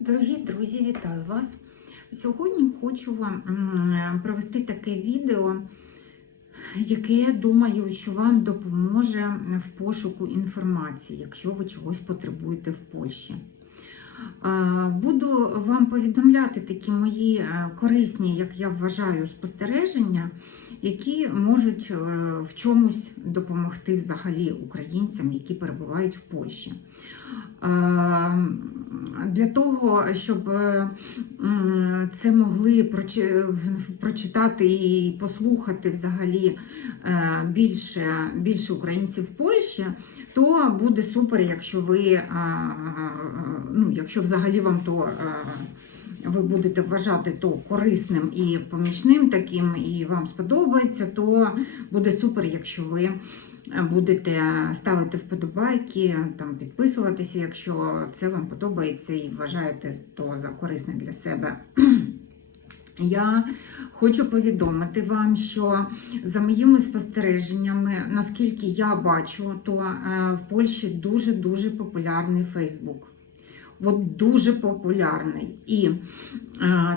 Дорогі друзі, вітаю вас! Сьогодні хочу вам провести таке відео, яке я думаю, що вам допоможе в пошуку інформації, якщо ви чогось потребуєте в Польщі. Буду вам повідомляти такі мої е, корисні, як я вважаю, спостереження, які можуть е, в чомусь допомогти взагалі українцям, які перебувають в Польщі. Для того, щоб е, це могли прочитати і послухати взагалі е, більше, більше українців в Польщі, то буде супер, якщо ви, е, ну, якщо взагалі вам то. Ви будете вважати то корисним і помічним таким, і вам сподобається, то буде супер, якщо ви будете ставити вподобайки, там підписуватися, якщо це вам подобається і вважаєте то за корисне для себе. Я хочу повідомити вам, що за моїми спостереженнями, наскільки я бачу, то е, в Польщі дуже-дуже популярний Фейсбук. От дуже популярний. І е,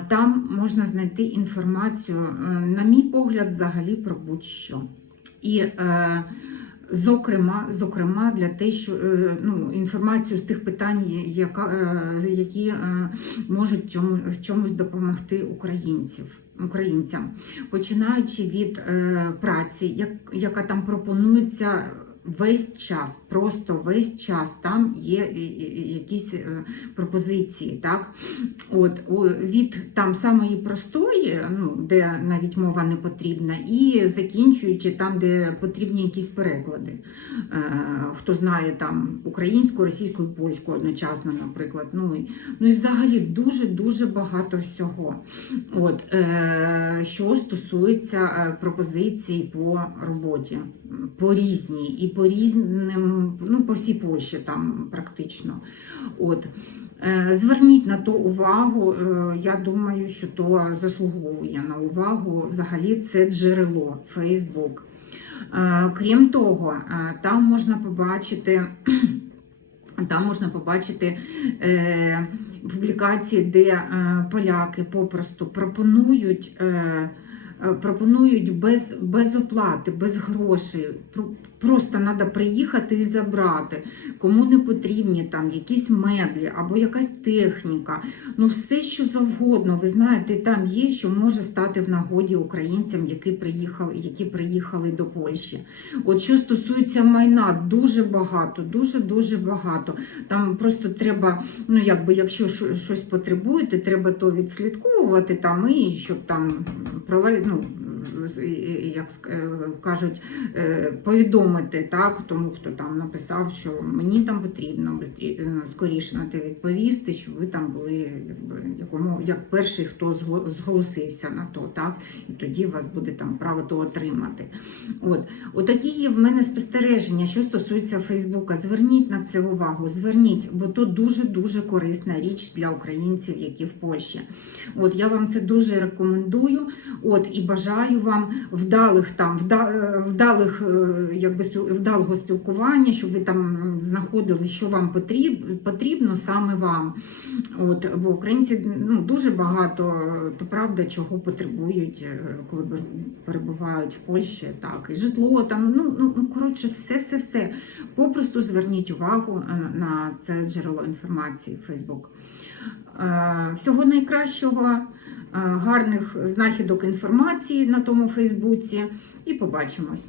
там можна знайти інформацію, е, на мій погляд, взагалі про будь-що. І е, Зокрема, зокрема, для те, що е, ну, інформацію з тих питань, яка, е, які е, можуть в чомусь допомогти українців, українцям, починаючи від праці, як, яка там пропонується. Весь час, просто весь час там є якісь е, пропозиції, так? От від там самої простої, ну де навіть мова не потрібна, і закінчуючи там, де потрібні якісь переклади. Е, хто знає там українську, російську і польську одночасно, наприклад. Ну і, ну і взагалі дуже дуже багато всього. От е, що стосується пропозицій по роботі, по різній по різним, ну по всій Польщі там практично. От. Е, Зверніть на то увагу. е, Я думаю, що то заслуговує на увагу. Взагалі, це джерело Фейсбук. Крім того, е, там можна побачити. Там можна побачити публікації, де поляки попросту пропонують, пропонують без, без оплати, без грошей. Просто треба приїхати і забрати. Кому не потрібні там якісь меблі або якась техніка. Ну, все, що завгодно, ви знаєте, там є, що може стати в нагоді українцям, які приїхали, які приїхали до Польщі. От що стосується майна, дуже багато, дуже дуже багато. Там просто треба, ну якби, якщо що- щось потребуєте, треба то відслідковувати там і щоб там ну, як е, кажуть, е, повідомити так, тому хто там написав, що мені там потрібно е, скоріше на те відповісти, що ви там були якому, як перший, хто зголосився на то, так, і тоді у вас буде там право то отримати. От. Отакі є в мене спостереження, що стосується Фейсбука. Зверніть на це увагу, зверніть, бо то дуже-дуже корисна річ для українців, які в Польщі. От я вам це дуже рекомендую. От і бажаю вам вдалих там е, вдалих, е, якби вдалого спілкування, щоб ви там знаходили, що вам потрібно, саме вам. От, бо українці ну, дуже багато, то правда, чого потребують, е, коли перебувають в Польщі. Так, і житло там, ну, ну ну, коротше, все, все, все. Попросту зверніть увагу на це джерело інформації. Е, Всього найкращого, гарних знахідок інформації на тому Фейсбуці і побачимось.